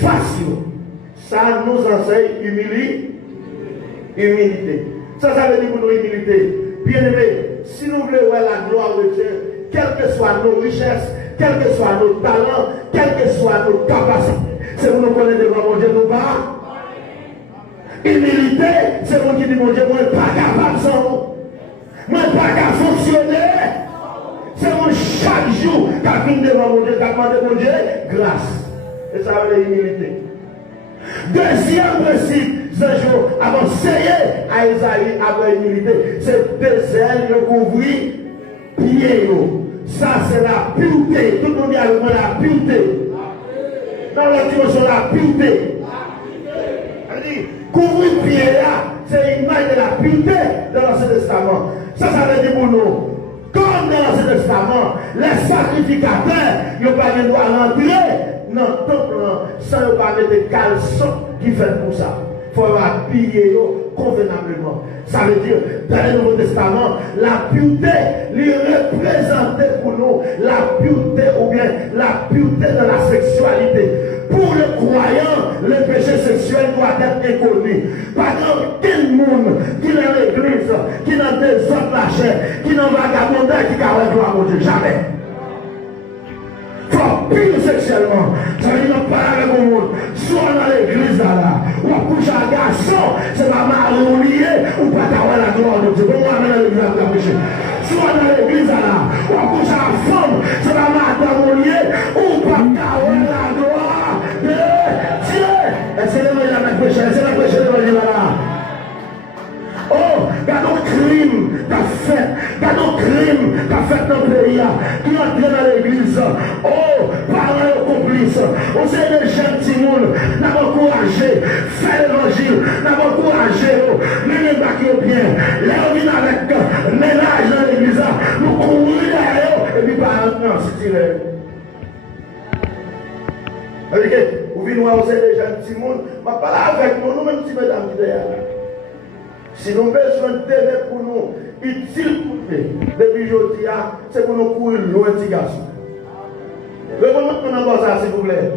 face. Ça nous enseigne humilité. Ça veut dire pour nous humilité. Bien aimé, si nous voulons voir la gloire de Dieu, quelles que soient nos richesses, quels que soient nos talents, quelles que soient nos capacités, c'est pour nous connaître devant mon Dieu, nous pas. Humilité, c'est moi qui dis mon Dieu, moi je ne suis pas capable sans vous. Moi je ne suis pas capable de fonctionner. C'est moi chaque jour qui vient devant mon Dieu, qui demande mon Dieu grâce. Et ça veut dire humilité. Deuxième principe, ce jour, avant d'essayer à Esaïe avec humilité, c'est des ailes qui couvrent pieds. Ça c'est la pureté. Tout le monde dit avec moi la pureté. Dans la dimension la pureté. Couvrir pied là, c'est une image de la pureté de l'Ancien Testament. Ça veut dire pour nous, comme dans l'Ancien Testament, les sacrificateurs, ils n'ont pas le droit d'entrer dans le temple sans ne pas mettre des caleçons qui font pour ça. Il faut habiller convenablement. Ça veut dire, dans le Nouveau Testament, la pureté, lui représentait pour nous la pureté ou bien la pureté de la sexualité. Pour le croyant, le péché sexuel doit être inconnu. Par exemple, quel monde qui est dans l'église, qui est dans des autres lâchers, qui est dans vagabondage, qui a gloire à Dieu, jamais. Faut pire sexuellement. Ça veut dire qu'on parle avec le monde. Soit dans l'église là, ou à coucher à garçon, c'est pas mal lié, ou pas d'avoir la gloire de Dieu. Bon, moi, dans l'église là, pour péché. Soit dans l'église là, ou à coucher à la femme, c'est pas mal d'avoir lié, ou pas d'avoir la gloire. C'est l'évangile péché, c'est la péché de l'évangile là. Oh, regarde le crime qu'a fait, regarde le crime qu'a fait dans le pays, qui entre dans l'église. Oh, parents complices, on sait des jeunes petits monde, n'a pas encouragé, faire l'évangile, n'a pas encouragé, mener bac bien, là on vient avec ménage dans l'église, nous courir derrière, et puis parents, non, c'est tiré. Vous venez voir aussi les gens petits monde, je ne parle pas avec nous, nous-mêmes, petits mesdames derrière. Si nous avons besoin de télé pour nous, utile pour nous, depuis aujourd'hui, c'est pour nous courir loin de garçons. Revenons nous dans ça, s'il vous plaît.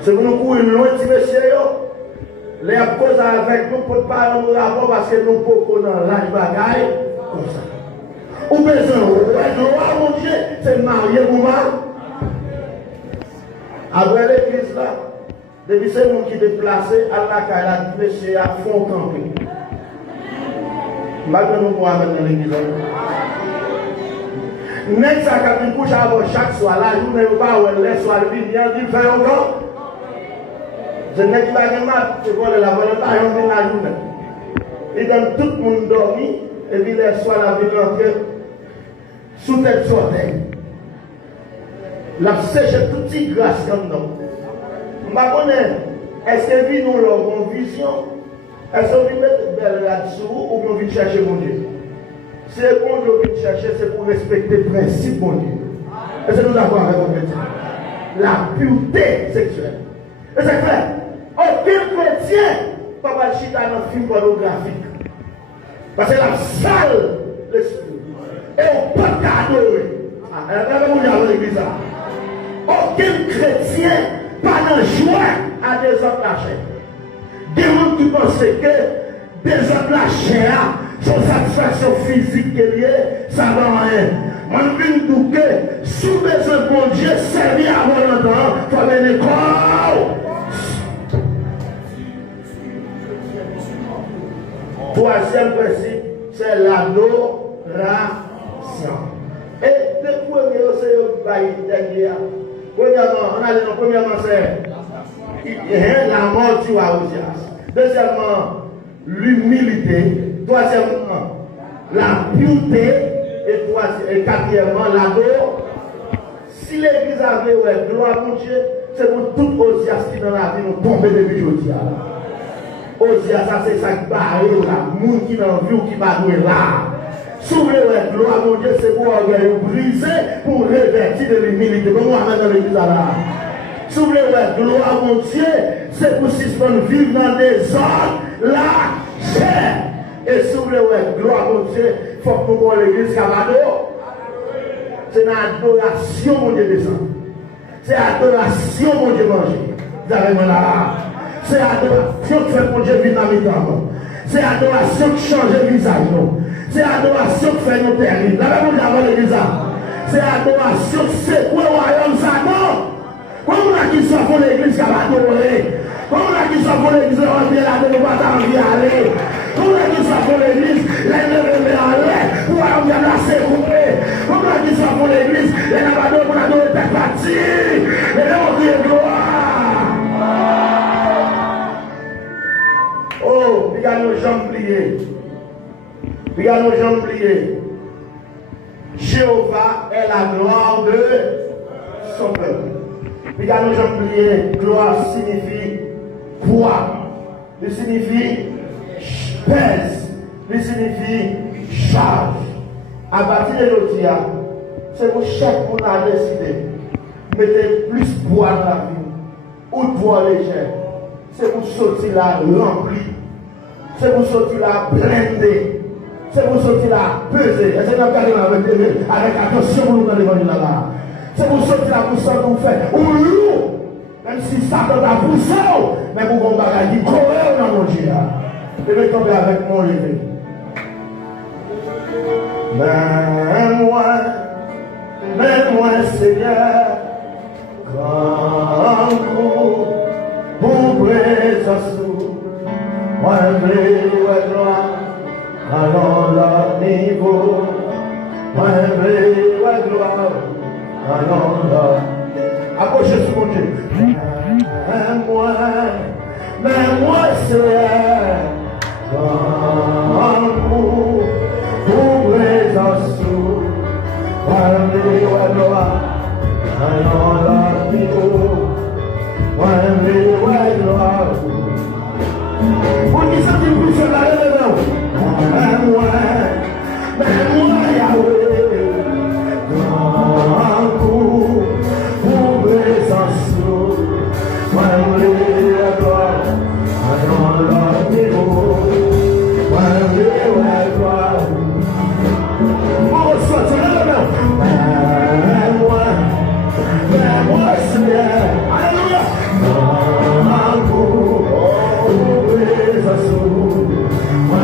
C'est pour nous courir loin de messieurs. Les causes avec nous pour ne pas nous rapport parce que nous pouvons dans l'âge bagaille comme ça. Ou besoin, mon Dieu, c'est marié pour moi. Après l'église là, depuis c'est nous qui déplacés à la caille, monsieur à fond campé. Maintenant nous pouvons amener dans l'église. N'est-ce pas quand il couche avant chaque soir là, nous ne pouvons pas les soirs de vie, il fait encore. Je n'ai pas de mal, c'est pour la volonté, on vient la journée. Et dans tout le monde dormi, et puis les soirs la vie rentrer sous tête sortie. La sèche toute petite grâce comme nous. Je ne sais pas, est-ce que nous avons une vision Est-ce qu'on vient mettre belle là-dessous ou on vient chercher mon Dieu? C'est bon Dieu vient chercher, c'est pour respecter le principe mon Dieu. Est-ce que nous avons avec mon Dieu? La pureté sexuelle. Et c'est clair. Aucun chrétien ne peut pas chiter dans un film pornographique. Parce que la salle l'esprit. Et on ne peut pas adorer. Aucun chrétien pas dans joie à des autres la chair. Des gens qui pensent que des autres la chair, son satisfaction physique qui est liée, ça va rien. On vient nous dire que sous besoin de mon Dieu, servir avant longtemps, il faut aller à l'école. Troisième principe, c'est l'adoration. Et le premier, c'est le bail dernier. Premièrement, c'est la mort du Aouzias. Deuxièmement, l'humilité. Troisièmement, la pureté. Et quatrièmement, l'adoration. Si l'église avait gloire à Dieu, c'est pour tout Ozias qui dans la vie nous tomber depuis aujourd'hui. Ozias, ça c'est ça qui barre là, monde qui dans la vie ou qui va nous là. S'ouvrir la gloire, mon Dieu, c'est pour orgueil briser, pour révertir de l'humilité. Comment on amène dans l'église là? S'ouvrir la gloire, mon Dieu, c'est pour suspendre vivre dans des ordres, la chair. Et s'ouvrir la gloire, mon Dieu, il faut que nous voyons l'église Cabado. C'est une adoration, mon Dieu, descend. C'est adoration, mon Dieu, manger. Vous avez mal là. C'est adoration qui fait mon Dieu vivre dans les temps. C'est adoration qui change le visage. C'est adoration qui fait nos terribles. La même chose l'église. C'est adoration qui secoue le royaume Satan. Comment on a qui soit pour l'église qui va adorer? Comment on a qui soit pour l'église qui va aller? Comment on a qui soit pour l'église les lever en l'air pour aller la secouer? Comment on a qui soit pour l'église les lavadeurs pour adorer tête partie? Les gens qui gloire. Oh, il y a nos jambes pliées. Il y a nos jambes pliées. Jéhovah est la gloire de son peuple. Il y a nos jambes pliées. Gloire signifie poids. Il signifie pèse. Il signifie charge. À partir de l'autre, c'est pour chaque monde à décider. Mettez plus poids dans la vie. Ou poids léger. C'est pour sortir là rempli. C'est pour sortir là blindé. C'est pour sortir là pesé. Et c'est là avec attention pour nous dans l'évangile là. C'est pour sortir là pour ça qu'on fait. Ou lourd. Même si ça peut pas pousser. Mais pour qu'on bagaille qui correct dans mon Dieu. Et vais tomber avec mon levé. Mais moi, Seigneur, quand vous pour présence, moi, je gloire. Allons leur niveau, moi la gloire, allons leur. Approchez sur mon Dieu. Mais moi, Seigneur, quand vous présence, moi la gloire, allons leur niveau, moi la gloire. Pour qui ça dit plus sur la révélation? Mais moi, Yahweh, grand coup, pour présence, moi, la gloire, allons leur niveau, moi, la gloire. Oh, soit sur la révélation. Mais moi, Seigneur, alléluia, grand coup, pour présence, moi,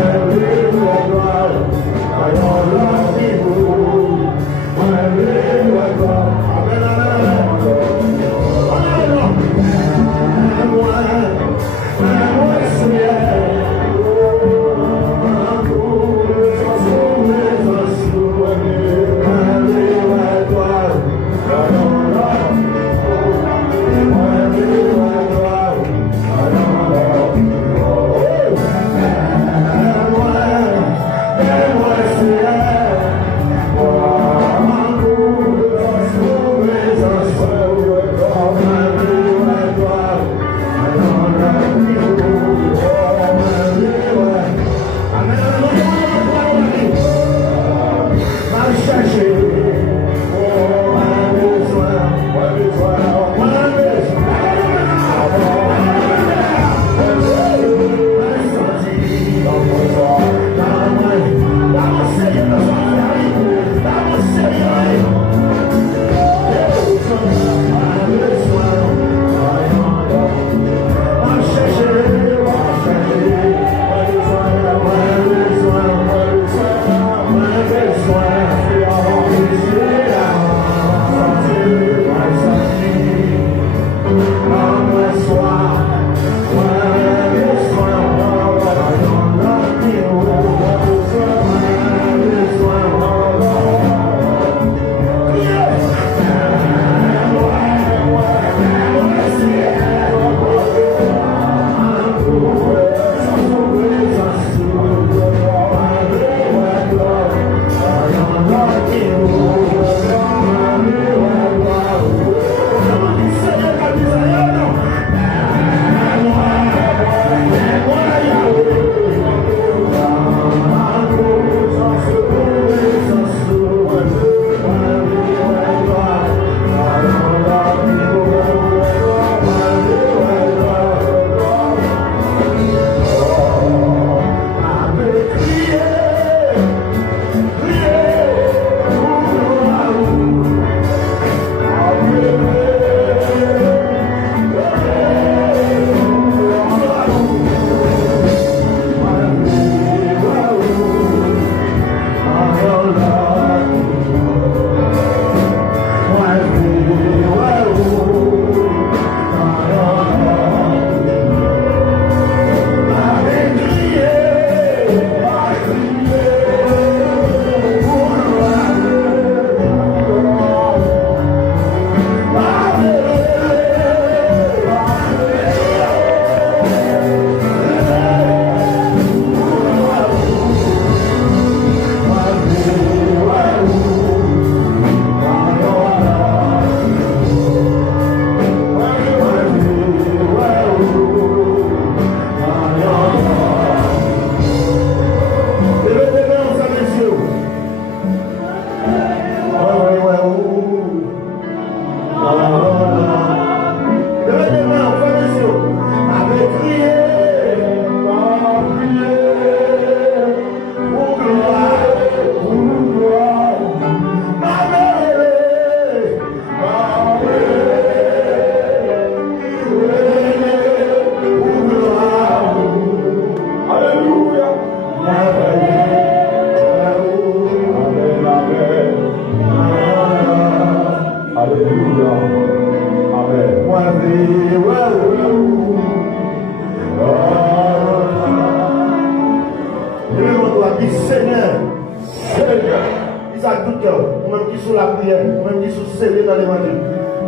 scellés dans l'évangile.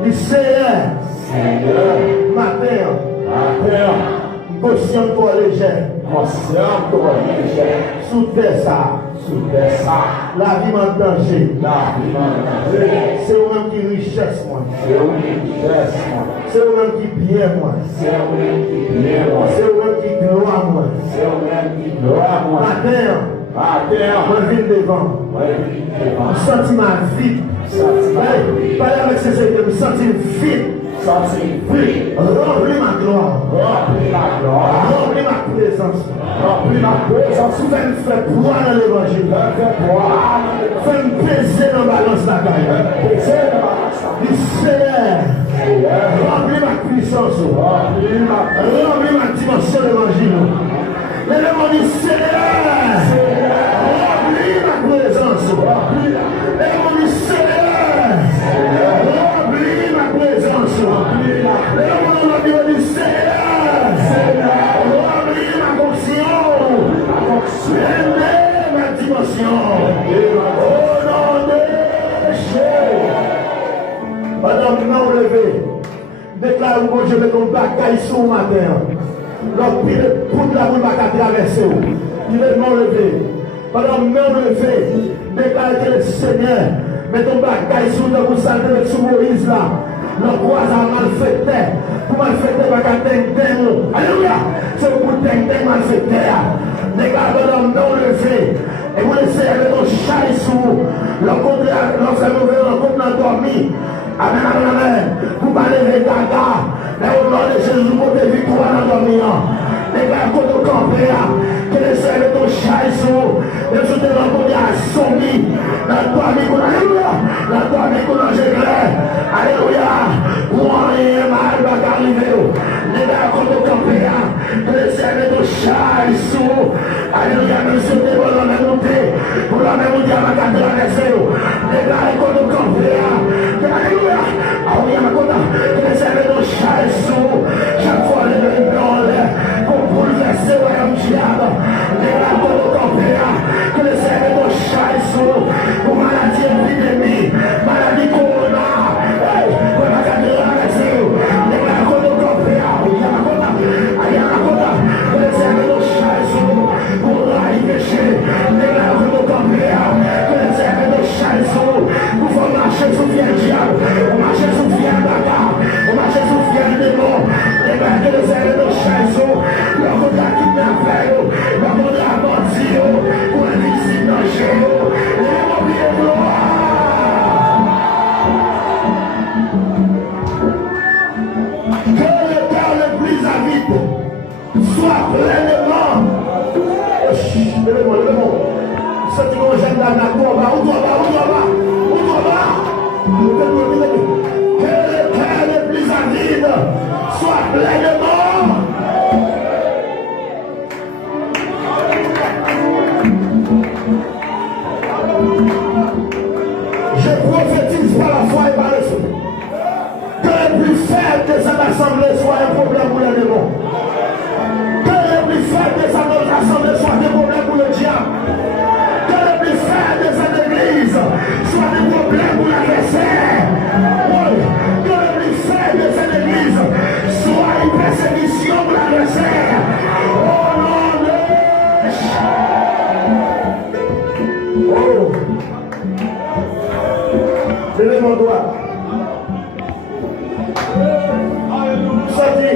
Il Seigneur, matin, conscient toi léger. Sous terre ça. La vie en danger. C'est vous-même qui richesse moi. C'est vous-même qui bien moi. C'est vous-même qui gloire moi. Matin, moi je viens devant. Je sens ma vie. Parlez avec ces êtres, je sens vide. Remplis ma gloire. Remplis ma présence. Fais-me faire poids dans l'évangile. Fais-me peser dans la balance la caille. Seigneur, remplis ma puissance. Remplis ma dimension d'évangile. Mais le monde dit Seigneur, remplis ma présence. Le monde dit Seigneur, remplis ma présence. Le monde dit Seigneur, remplis ma conscience. Ma dimension. Au nom de Jésus. Madame, non levé. Déclare que je vais ton bagaille sur le matin. L'empire de toute la rue va traverser. Il est non levé. Madame, non levé. Déclare que le Seigneur met ton bagaille sur le salve avec sous Moïse là. Le roi a malfaiteur. Pour malfaiteur, va t'aider. Alléluia. C'est pour t'aider malfaiteur. Déclare que l'homme non levé. Et vous laissez avec ton chai sous. Le contraire, lorsque nous venons, comme nous dormi. Amen, amen, amen. Vous parlez de Gaga. Mais au nom de Jésus, vous avez victoire dans le dormir. Les gars, quand vous campez, que les sœurs de ton chai sous. Et je te rencontre à Somi. La toi, Nicolas, alléluia. La toi, Nicolas, j'éclaire. Alléluia. Pour rien mal va arriver. Les gars, quand vous campez, que les sœurs de ton chai sous. Alléluia, même si vous êtes dans la même montée. Pour la même montée, à ma carte de la vaisselle. Les gars, quand vous campez, alléluia. Ah oui, à ma côte, que les sœurs de ton chai sous. Chaque fois, les deux blancs, pour bouleverser le royaume diable. Les gars, quand vous campez, que les sœurs de ton chai sous. Pour maladie épidémie, maladie corona. Pour ma carte de la vaisselle. Les gars, quand vous campez, oui, à ma côte, que les sœurs de ton chai sous. Pour la péché. Les gars, quand vous campez, que les sœurs de ton chai sous. Pour faire marcher sous le diable. On marche sous le bagarre. On marche sous le démon. Les gars, que les sœurs de ton chai sous. Le monde a kidnappé. Le monde a menti. Pour un visite dans le chez nous. Les mobiliers gloire. Que le cœur le plus avide soit pleinement. Levez-moi. Senti qu'on j'aime la nature. Où toi va. Que le cœur le plus avide soit pleinement. Je prophétise par la foi et par le souffle. Que le plus faible de cette assemblée soit un problème pour les démons. Que le plus faible de cette assemblée soit un problème pour le diable. Que le plus faible de cette église soit un problème pour l'adversaire. Que le plus faible de cette église soit une persécution pour l'adversaire. Au nom de Jésus. Oh. Levez mon doigt. Sorti.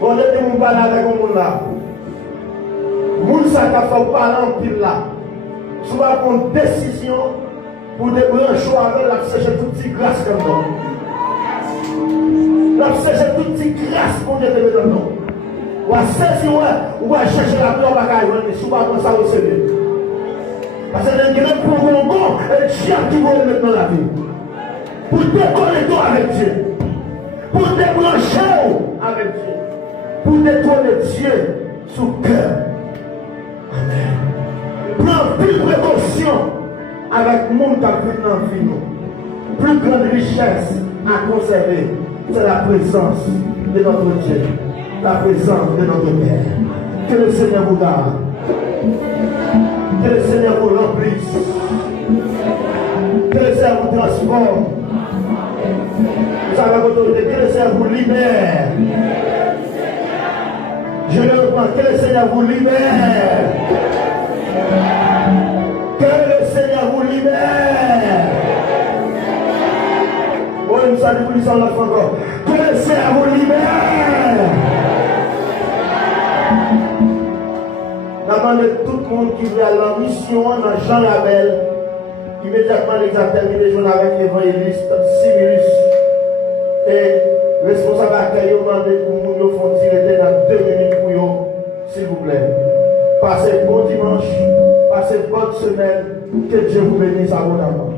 On est de mon parler avec mon là. Moun sa ka faut parler en pile là. Soit prendre décision pour des grands choix avec la chercher toute petite grâce comme ça. La chercher toute petite grâce pour Dieu te mettre dans nous. Ou à saisir ou à chercher la gloire à caille, soit comme ça au CV. Parce que les gens pour bon et Dieu qui vont mettre dans la vie. Pour décoller avec Dieu. Pour débrancher avec Dieu. Pour détourner Dieu sous cœur. Amen. Prends plus précaution avec le monde qui a pris dans la vie. Plus grande richesse à conserver, c'est la présence de notre Dieu. La présence de notre Père. Que le Seigneur vous garde. Que le Seigneur vous remplisse. Que le Seigneur vous transforme. ça avec autorité. Que le Seigneur vous libère. Je le reprends. Que le Seigneur vous libère. Que le Seigneur vous libère. Oh, nous saluons pour nous encore. Que le Seigneur vous libère. Nous demandons tout le monde qui veut aller en mission dans Jean Label. Immédiatement, les a terminé journée avec l'évangéliste Similus. Et responsable d'accueil, on demande pour nous font tirer dans 2 minutes pour vous, s'il vous plaît. Passez bon dimanche, passez bonne semaine. Que Dieu vous bénisse abondamment.